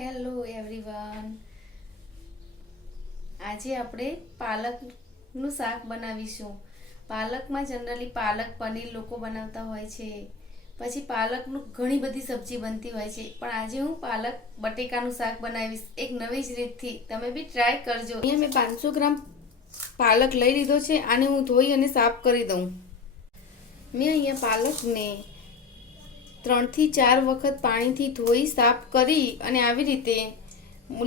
Hello everyone, આજે આપણે પાલકનું શાક બનાવીશું. પાલકમાં જનરલી પાલક પનીર લોકો બનાવતા હોય છે, પછી પાલકનું ઘણી બધી સબ્જી બનતી હોય છે, પણ આજે હું પાલક બટેકાનું શાક બનાવીશ એક નવી જ રીતથી. તમે બી ટ્રાય કરજો. અહીંયા મેં 500 ગ્રામ પાલક લઈ લીધો છે. આને હું ધોઈ અને સાફ કરી દઉં. મેં અહીંયા પાલકને 3 થી 4 વખત પાણીથી ધોઈ સાફ કરી અને આવી રીતે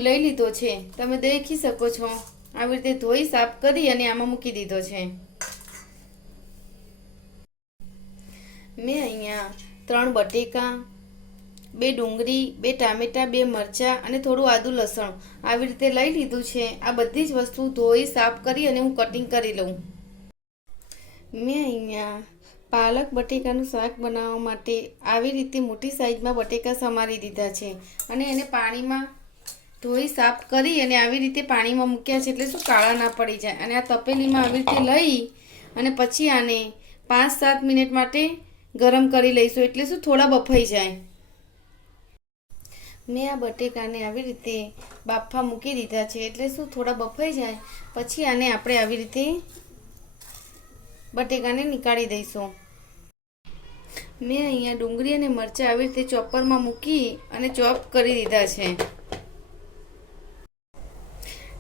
લઈ લીધો છે. તમે દેખી શકો છો, આવી રીતે ધોઈ સાફ કરી અને આમાં મૂકી દીધો છે. મેં અહીંયા 3 બટેકા, 2 ડુંગળી, 2 ટામેટા, 2 મરચાં અને થોડું આદુ લસણ આવી રીતે લઈ લીધું છે. આ બધી જ વસ્તુ ધોઈ સાફ કરી અને હું કટિંગ કરી લઉં. મેં અહીંયા પાલક બટેકાનું શાક બનાવવા માટે આવી રીતે મોટી સાઈઝમાં બટેકા સમારી દીધા છે અને એને પાણીમાં ધોઈ સાફ કરી અને આવી રીતે પાણીમાં મૂક્યા છે, એટલે શું કાળા ના પડી જાય. અને આ તપેલીમાં આવી રીતે લઈ અને પછી આને 5-7 મિનિટ માટે ગરમ કરી લઈશું, એટલે શું થોડા બફાઈ જાય. મેં આ બટેકાને આવી રીતે બાફા મૂકી દીધા છે, એટલે શું થોડા બફાઈ જાય. પછી આને આપણે આવી રીતે બટેકાને નીકાળી દઈશું. મેં અહીંયા ડુંગળી અને મરચાં આવી રીતે ચોપરમાં મૂકી અને ચોપ કરી દીધા છે.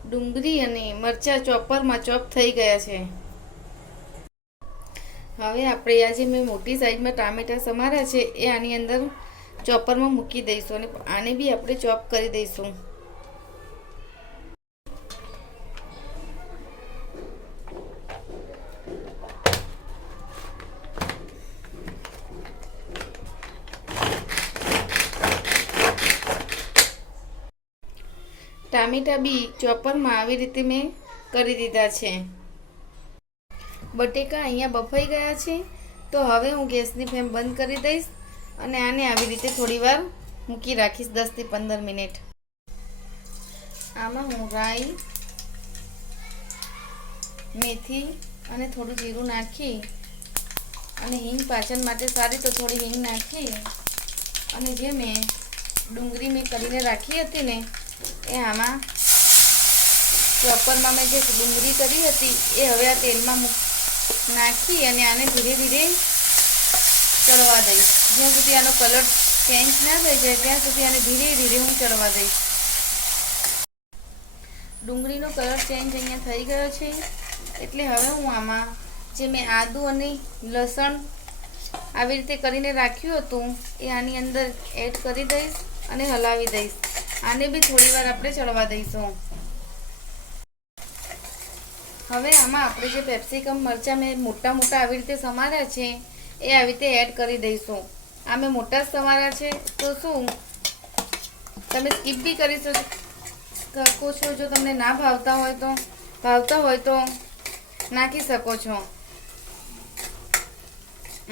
ડુંગળી અને મરચાં ચોપરમાં ચોપ થઈ ગયા છે. હવે આપણે આજે મેં મોટી સાઈઝમાં ટામેટા સમાર્યા છે એ આની અંદર ચોપરમાં મૂકી દઈશું અને આને બી આપણે ચોપ કરી દઈશું. ટામેટા બી ચોપરમાં આવી રીતે મેં કરી દીધા છે. બટેકા અહીંયા બફાઈ ગયા છે, તો હવે હું ગેસની ફ્લેમ બંધ કરી દઈશ અને આને આવી રીતે થોડી વાર મૂકી રાખીશ, 10 થી 15 મિનિટ. આમાં હું રાઈ, મેથી અને થોડું જીરું નાખી અને હિંગ પાચન માટે સારી તો થોડી હિંગ નાખી અને જે મેં ડુંગળી મેં કરીને રાખી હતી ને એ આમાં ચોપરમાં મેં જે ડુંગળી કરી હતી એ હવે આ તેલમાં નાખી અને આને ધીરે ધીરે ચડવા દઈશ. જ્યાં સુધી આનો કલર ચેન્જ ના થઈ જાય ત્યાં સુધી આને ધીરે ધીરે હું ચડવા દઈશ. ડુંગળીનો કલર ચેન્જ અહીંયા થઈ ગયો છે, એટલે હવે હું આમાં જે મેં આદુ અને લસણ આવી રીતે કરીને રાખ્યું હતું એ આની અંદર એડ કરી દઈશ અને હલાવી દઈશ. આને બી થોડી વાર આપણે ચડવા દઈશું. હવે આમાં આપણે જે પેપ્સિકમ મરચાં મેં મોટા મોટા આવી રીતે સમાર્યા છે એ આવી રીતે એડ કરી દઈશું. આ મેં મોટા જ સમાર્યા છે, તો શું તમે સ્કીપ બી કરી શકો છો. જો તમને ના ભાવતા હોય તો નાખી શકો છો.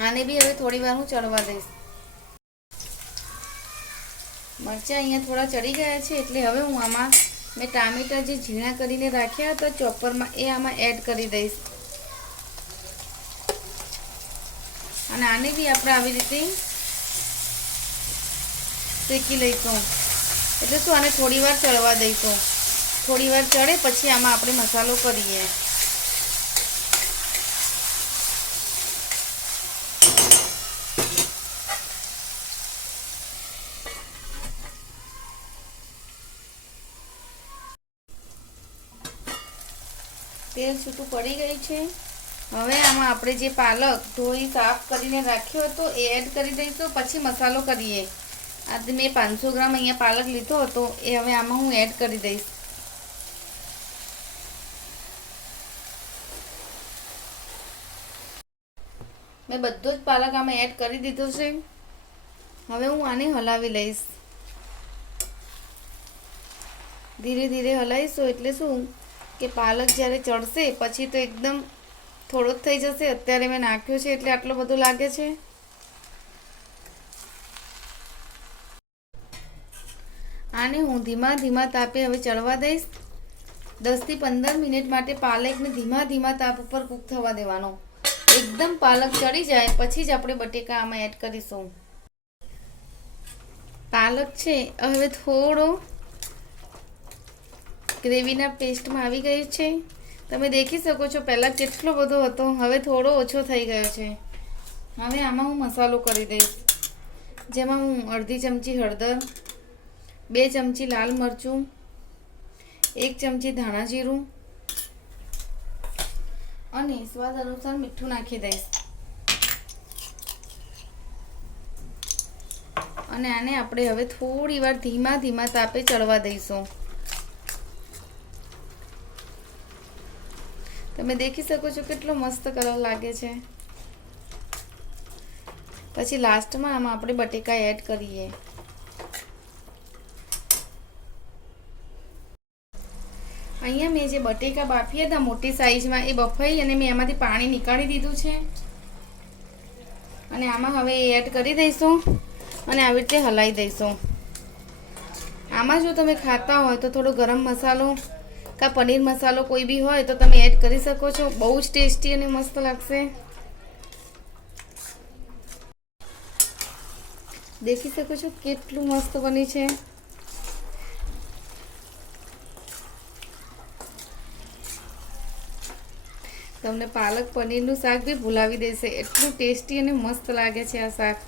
આને બી હવે થોડી વાર હું ચડવા દઈશ. મરચાં અહીંયા થોડા ચડી ગયા છે, એટલે હવે હું આમાં મેં ટામેટા જે ઝીણા કરીને રાખ્યા હતા ચોપરમાં એ આમાં એડ કરી દઈશ અને આને બી આપણે આવી રીતે શેકી લઈશું. એટલે શું આને થોડી વાર ચડવા દઈશું. થોડી વાર ચડે પછી આમાં આપણે મસાલો કરીએ. તેલ છૂટું પડી ગયું છે. હવે આમાં આપણે જે પાલક ધોઈ સાફ કરીને રાખ્યો હતો એ એડ કરી દઈશું. પછી મસાલો કરીએ. આજે મેં 500 ગ્રામ અહીંયા પાલક લીધો હતો એ હવે આમાં હું એડ કરી દઈશ. મેં બધો જ પાલક આમાં એડ કરી દીધો છે. હવે હું આને હલાવી લઈશ. ધીરે ધીરે હલાવીશું એટલે શું કે પાલક જ્યારે ચડશે પછી તો એકદમ થોડો જ થઈ જશે. અત્યારે મેં નાખ્યો છે એટલે આટલો બધો લાગે છે. આને હું ધીમા ધીમા તાપે હવે ચડવા દઈશ. 10 થી 15 મિનિટ માટે પાલકને ધીમા ધીમા તાપ ઉપર કૂક થવા દેવાનો. એકદમ પાલક ચડી જાય પછી જ આપણે બટેકા આમાં એડ કરીશું. પાલક છે હવે થોડો ગ્રેવીના પેસ્ટમાં આવી ગયું છે. તમે દેખી શકો છો પહેલાં કેટલો બધો હતો, હવે થોડો ઓછો થઈ ગયો છે. હવે આમાં હું મસાલો કરી દઈશ, જેમાં હું અડધી ચમચી હળદર, 2 ચમચી લાલ મરચું, 1 ચમચી ધાણા જીરું અને સ્વાદ અનુસાર મીઠું નાખી દઈશ. અને આને આપણે હવે થોડી વાર ધીમા તાપે ચડવા દઈશું. તમે દેખી શકો છો કેટલો મસ્ત કલર લાગે છે. પછી લાસ્ટમાં આમાં આપણે બટેકા એડ કરીએ. અહીંયા મેં જે બટેકા બાફ્યા હતા મોટી સાઈઝમાં એ બફાઈ અને મેં એમાંથી પાણી નીકાળી દીધું છે. અને આમાં હવે એડ કરી દઈશું અને આવી રીતે હલાવી દઈશું. આમાં જો તમે ખાતા હોય તો થોડો ગરમ મસાલો કા પનીર મસાલો કોઈ બી હોય તો તમે એડ કરી શકો છો. બહુ જ ટેસ્ટી અને મસ્ત લાગશે. દેખી શકો છો કેટલું મસ્ત બની છે. તમને પાલક પનીરનું શાક બી ભૂલાવી દેશે, એટલું ટેસ્ટી અને મસ્ત લાગે છે આ શાક.